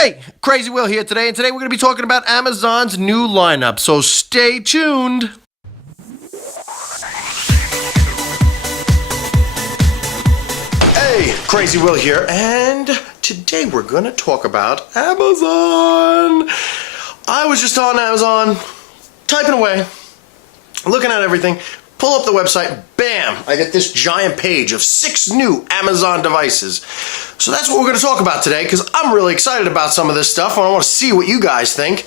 Hey, Crazy Will here today, and today we're going to be talking about Amazon's new lineup, so stay tuned. Hey, Crazy Will here, and today we're going to talk about Amazon. I was just on Amazon, typing away, looking at everything, pull up the website, bam, I get this giant page of 6 new Amazon devices. So that's what we're going to talk about today, because I'm really excited about some of this stuff, and I want to see what you guys think.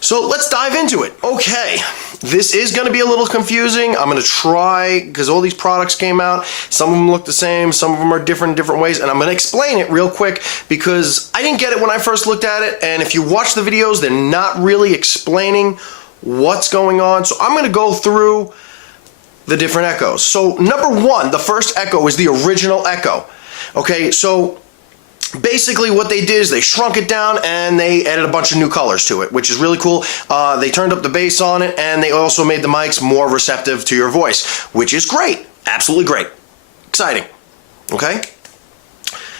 So let's dive into it. Okay, this is going to be a little confusing. I'm going to try, because all these products came out, some of them look the same, some of them are different in different ways, and I'm going to explain it real quick, because I didn't get it when I first looked at it, and if you watch the videos, they're not really explaining what's going on. So I'm going to go through the different Echoes. So number one, the first Echo is the original Echo. Okay, so basically what they did is they shrunk it down and they added a bunch of new colors to it, which is really cool. They turned up the bass on it, and they also made the mics more receptive to your voice, which is great. Absolutely great. Exciting. Okay?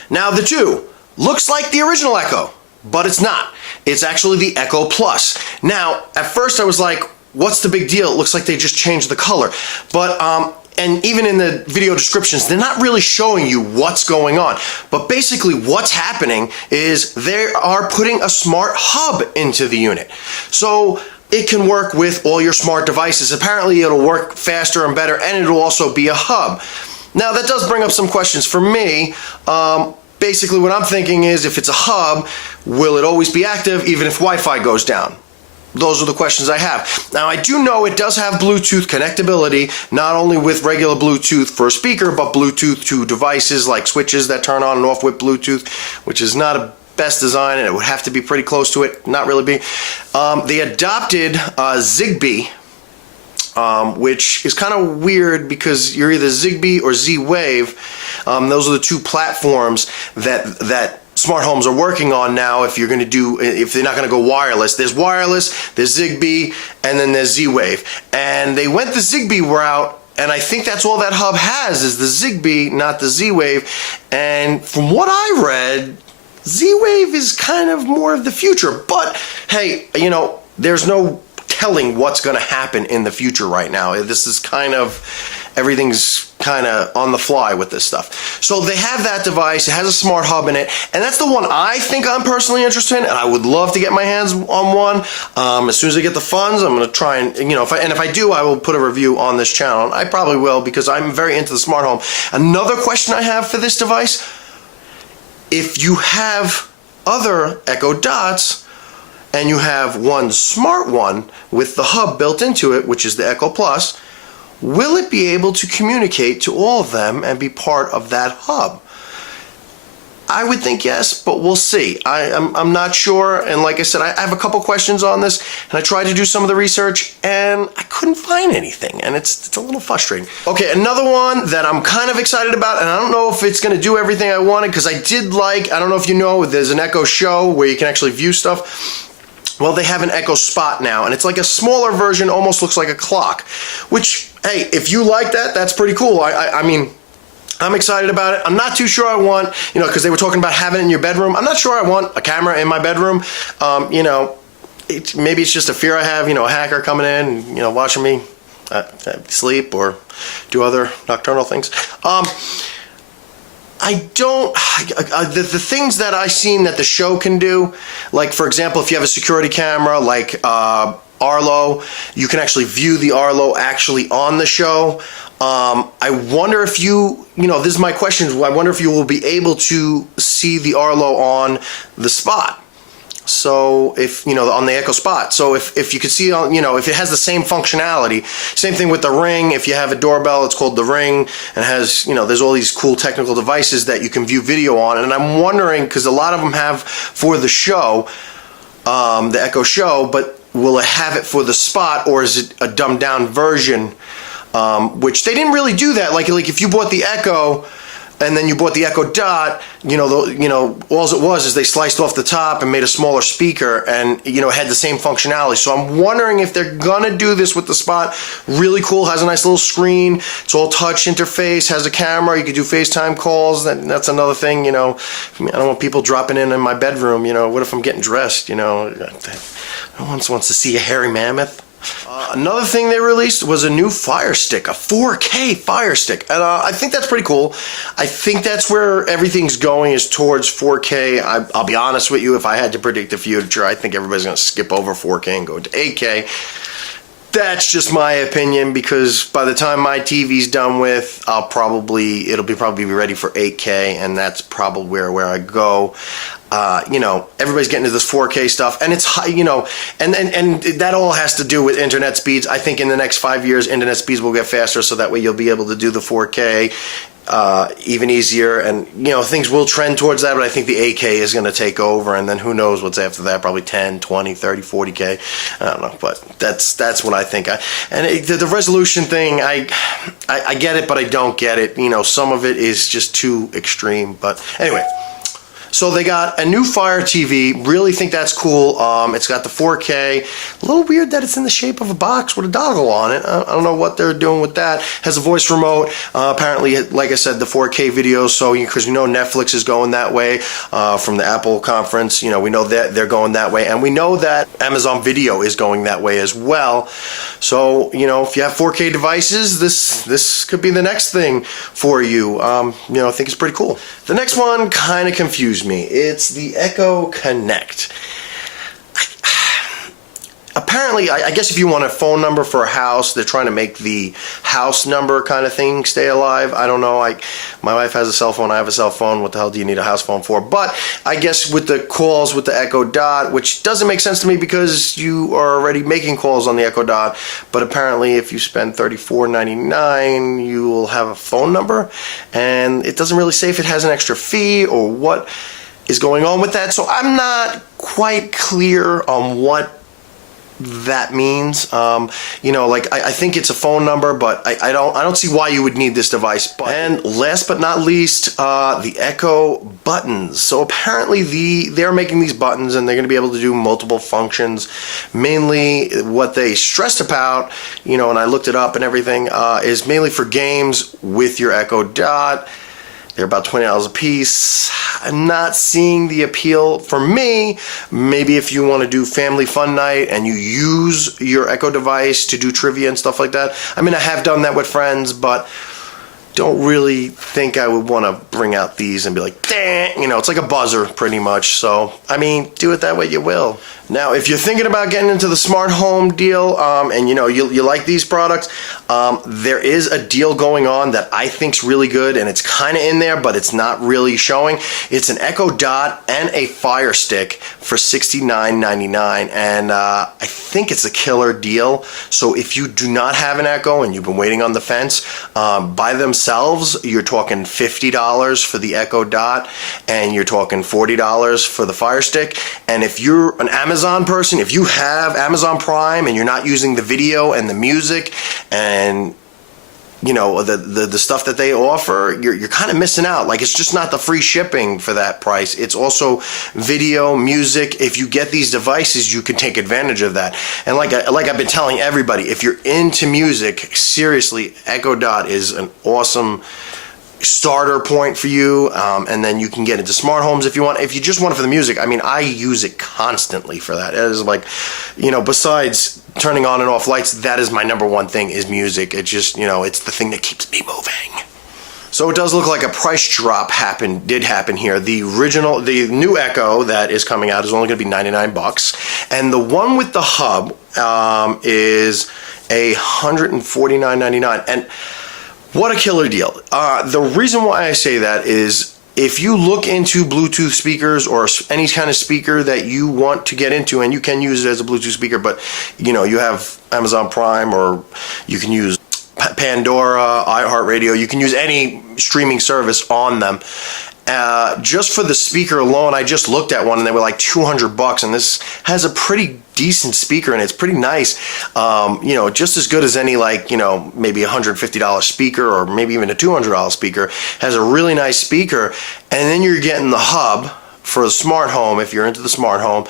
Now the 2 looks like the original Echo, but it's not. It's actually the Echo Plus. Now, at first I was like, what's the big deal? It looks like they just changed the color. But and even in the video descriptions, they're not really showing you what's going on. But basically what's happening is they are putting a smart hub into the unit. So it can work with all your smart devices. Apparently it'll work faster and better, and it'll also be a hub. Now that does bring up some questions for me. Basically what I'm thinking is, if it's a hub, will it always be active even if Wi-Fi goes down? Those are the questions I have. Now, I do know it does have Bluetooth connectability, not only with regular Bluetooth for a speaker, but Bluetooth to devices like switches that turn on and off with Bluetooth, which is not a best design, and it would have to be pretty close to it, not really be. They adopted Zigbee, which is kind of weird because you're either Zigbee or Z-Wave. Those are the 2 platforms that smart homes are working on now. If you're going to do, if they're not going to go wireless, there's Zigbee, and then there's Z-Wave. And they went the Zigbee route, and I think that's all that hub has is the Zigbee, not the Z-Wave. And from what I read, Z-Wave is kind of more of the future. But hey, you know, there's no telling what's going to happen in the future right now. This is kind of, everything's kind of on the fly with this stuff. So they have that device. It has a smart hub in it, and that's the one I think I'm personally interested in, and I would love to get my hands on one. As soon as I get the funds, I'm going to try and, you know, if I do, I will put a review on this channel. I probably will, because I'm very into the smart home. Another question I have for this device: if you have other Echo Dots and you have one smart one with the hub built into it, which is the Echo Plus, will it be able to communicate to all of them and be part of that hub? I would think yes, but we'll see. I'm not sure, and like I said, I have a couple questions on this, and I tried to do some of the research, and I couldn't find anything, and it's a little frustrating. Okay, another one that I'm kind of excited about, and I don't know if it's going to do everything I wanted, because I did like, I don't know if you know, there's an Echo Show where you can actually view stuff. Well, they have an Echo Spot now, and it's like a smaller version, almost looks like a clock, which, hey, if you like that, that's pretty cool. I mean, I'm excited about it. I'm not too sure I want, you know, because they were talking about having it in your bedroom. I'm not sure I want a camera in my bedroom. You know, maybe it's just a fear I have, you know, a hacker coming in and, you know, watching me sleep or do other nocturnal things. I don't, the things that I've seen that the show can do, like, for example, if you have a security camera, like Arlo, you can actually view the Arlo actually on the show. I wonder if you know, this is my question, I wonder if you will be able to see the Arlo on the Spot. So if, you know, on the Echo Spot. So if you could see, you know, if it has the same functionality, same thing with the Ring. If you have a doorbell, it's called the Ring, and it has, you know, there's all these cool technical devices that you can view video on. And I'm wondering, because a lot of them have for the show, the Echo Show, but will it have it for the Spot, or is it a dumbed down version? Which they didn't really do that. Like if you bought the Echo and then you bought the Echo Dot, all it was is they sliced off the top and made a smaller speaker, and it had the same functionality. So I'm wondering if they're gonna do this with the Spot. Really cool, has a nice little screen. It's all touch interface, has a camera. You can do FaceTime calls. That's another thing. I don't want people dropping in my bedroom. What if I'm getting dressed? No one wants to see a hairy mammoth. Another thing they released was a new Fire Stick, a 4K Fire Stick, and I think that's pretty cool. I think that's where everything's going, is towards 4K. I'll be honest with you, if I had to predict the future, I think everybody's going to skip over 4K and go to 8K. That's just my opinion, because by the time my TV's done with, it'll probably be ready for 8K, and that's probably where I go. Everybody's getting into this 4K stuff, and it's high, and that all has to do with internet speeds. I think in the next 5 years, internet speeds will get faster, so that way you'll be able to do the 4K even easier, and things will trend towards that, but I think the 8K is going to take over, and then who knows what's after that, probably 10, 20, 30, 40K, I don't know, but that's what I think. The resolution thing, I get it, but I don't get it. Some of it is just too extreme, but anyway. So they got a new Fire TV. Really think that's cool. It's got the 4K. A little weird that it's in the shape of a box with a dongle on it. I don't know what they're doing with that. Has a voice remote. Apparently, like I said, the 4K videos. So because Netflix is going that way from the Apple conference. We know that they're going that way, and we know that Amazon Video is going that way as well. So if you have 4K devices, this could be the next thing for you. I think it's pretty cool. The next one kind of confused me. It's the Echo Connect. Apparently, I guess if you want a phone number for a house, they're trying to make the house number kind of thing stay alive. I don't know. My wife has a cell phone. I have a cell phone. What the hell do you need a house phone for? But I guess with the calls with the Echo Dot, which doesn't make sense to me because you are already making calls on the Echo Dot. But apparently, if you spend $34.99, you will have a phone number. And it doesn't really say if it has an extra fee or what is going on with that. So I'm not quite clear on what that means. I think it's a phone number, but I don't see why you would need this device. And last but not least, the Echo buttons. So apparently they're making these buttons, and they're going to be able to do multiple functions. Mainly what they stressed about, and I looked it up and everything, is mainly for games with your Echo Dot. They're about $20 a piece. I'm not seeing the appeal for me. Maybe if you want to do family fun night and you use your Echo device to do trivia and stuff like that. I mean, I have done that with friends, but don't really think I would want to bring out these and be like, dang, it's like a buzzer pretty much. So, do it that way you will. Now, if you're thinking about getting into the smart home deal, and you like these products, there is a deal going on that I think's really good, and it's kind of in there, but it's not really showing. It's an Echo Dot and a Fire Stick for $69.99, and I think it's a killer deal. So if you do not have an Echo and you've been waiting on the fence, by themselves, you're talking $50 for the Echo Dot, and you're talking $40 for the Fire Stick. And if you're an Amazon person, if you have Amazon Prime and you're not using the video and the music and the stuff that they offer, you're kind of missing out. Like, it's just not the free shipping for that price. It's also video, music. If you get these devices, you can take advantage of that. And like I've been telling everybody, if you're into music, seriously, Echo Dot is an awesome starter point for you, and then you can get into smart homes if you want. If you just want it for the music, I use it constantly for that. It is like, besides turning on and off lights, that is my number one thing, is music. It just, it's the thing that keeps me moving. So it does look like a price drop did happen here. The new Echo that is coming out is only going to be $99, and the one with the hub is $149.99. And what a killer deal. The reason why I say that is, if you look into Bluetooth speakers or any kind of speaker that you want to get into, and you can use it as a Bluetooth speaker, but you have Amazon Prime, or you can use Pandora, iHeartRadio, you can use any streaming service on them. Just for the speaker alone, I just looked at one and they were like $200, and this has a pretty decent speaker and it's pretty nice. Just as good as any, like, maybe $150 speaker or maybe even a $200 speaker. Has a really nice speaker, and then you're getting the hub for the smart home if you're into the smart home,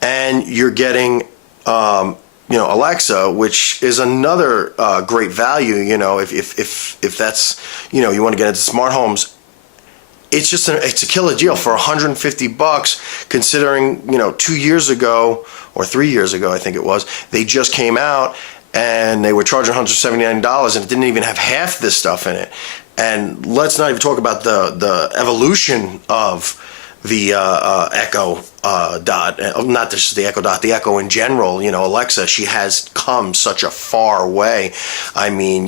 and you're getting Alexa, which is another great value. If that's you want to get into smart homes. It's a killer deal for $150, considering 2 years ago or 3 years ago, I think it was, they just came out and they were charging $179 and it didn't even have half this stuff in it. And let's not even talk about the evolution of the Echo Dot, not just the Echo Dot, the Echo in general. Alexa, she has come such a far way. I mean,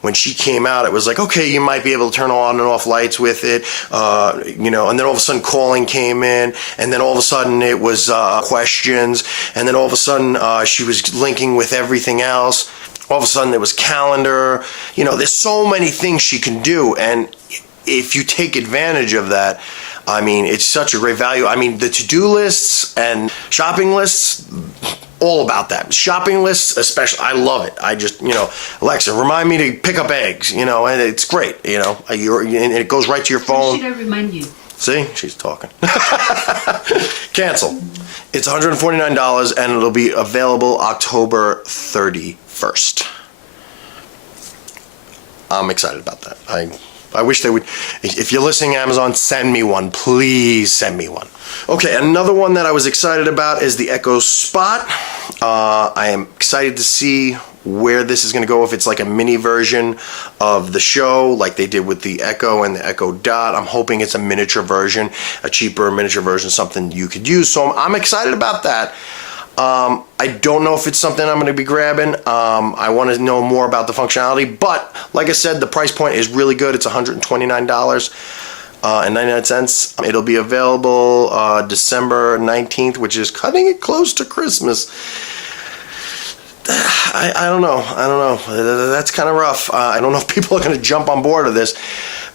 when she came out, it was like, okay, you might be able to turn on and off lights with it, and then all of a sudden calling came in, and then all of a sudden it was questions, and then all of a sudden she was linking with everything else. All of a sudden there was calendar. There's so many things she can do, and if you take advantage of that, I mean, it's such a great value. I mean, the to-do lists and shopping lists, all about that. Shopping lists, especially, I love it. I just, Alexa, remind me to pick up eggs, and it's great, and it goes right to your phone. Should I remind you? See, she's talking. Cancel. It's $149, and it'll be available October 31st. I'm excited about that. I wish they would. If you're listening, Amazon, send me one. Please send me one. Okay, another one that I was excited about is the Echo Spot. I am excited to see where this is going to go, if it's like a mini version of the show like they did with the Echo and the Echo Dot. I'm hoping it's a miniature version, a cheaper miniature version, something you could use. So I'm excited about that. I don't know if it's something I'm going to be grabbing. I want to know more about the functionality, but like I said, the price point is really good. It's $129.99. It'll be available December 19th, which is cutting it close to Christmas. I don't know. That's kind of rough. I don't know if people are going to jump on board of this,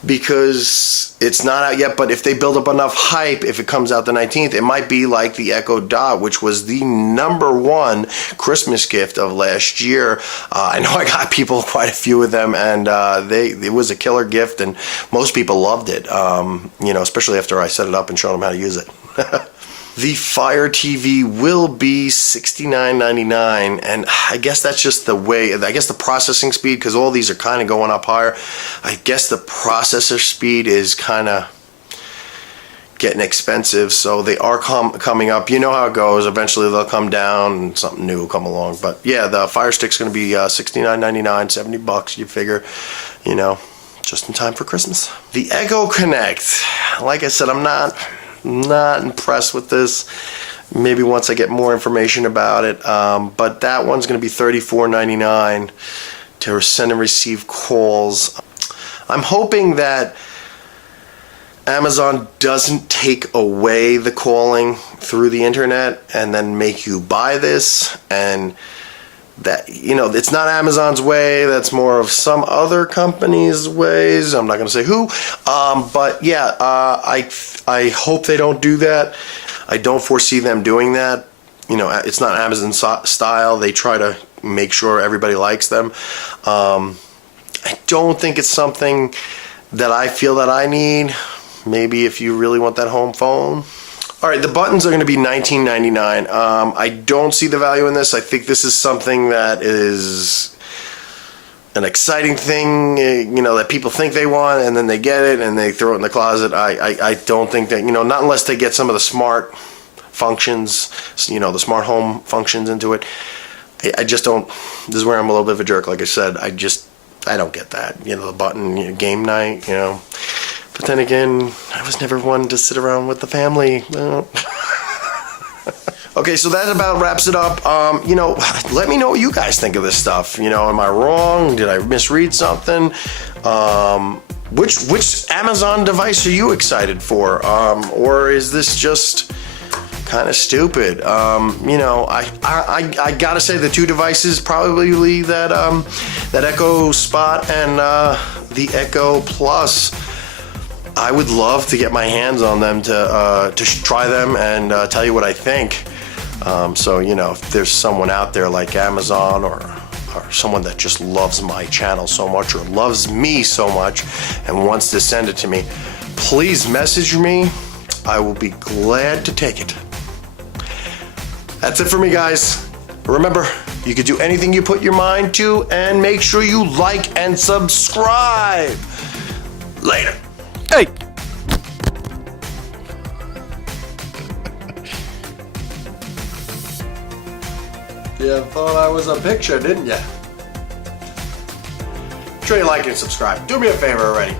because it's not out yet, but if they build up enough hype, if it comes out the 19th, it might be like the Echo Dot, which was the #1 Christmas gift of last year. I know I got people, quite a few of them, and it was a killer gift, and most people loved it, especially after I set it up and showed them how to use it. The Fire TV will be $69.99, and I guess that's just the way, I guess the processing speed, because all these are kind of going up higher, I guess the processor speed is kind of getting expensive, so they are coming up. You know how it goes. Eventually they'll come down and something new will come along. But yeah, the Fire Stick's going to be $69.99, $70, you figure, just in time for Christmas. The Echo Connect, like I said, I'm not impressed with this. Maybe once I get more information about it, but that one's going to be $34.99 to send and receive calls. I'm hoping that Amazon doesn't take away the calling through the internet and then make you buy this, and that it's not Amazon's way. That's more of some other company's ways. I'm not going to say who, but yeah, I hope they don't do that. I don't foresee them doing that. It's not Amazon style. They try to make sure everybody likes them. I don't think it's something that I feel that I need. Maybe if you really want that home phone. All right, the buttons are going to be $19.99. I don't see the value in this. I think this is something that is an exciting thing, that people think they want, and then they get it and they throw it in the closet. I don't think that, not unless they get some of the smart functions, the smart home functions into it. I just don't. This is where I'm a little bit of a jerk. Like I said, I don't get that. The button, game night, But then again, I was never one to sit around with the family. Okay, so that about wraps it up. Let me know what you guys think of this stuff. Am I wrong? Did I misread something? Which Amazon device are you excited for? Or is this just kind of stupid? I gotta say the two devices, probably that Echo Spot and the Echo Plus, I would love to get my hands on them to try them and tell you what I think. So, you know, if there's someone out there like Amazon or someone that just loves my channel so much or loves me so much and wants to send it to me, please message me. I will be glad to take it. That's it for me, guys. Remember, you can do anything you put your mind to, and make sure you like and subscribe. Later. Hey! You thought I was a picture, didn't you? Make sure you like and subscribe. Do me a favor already.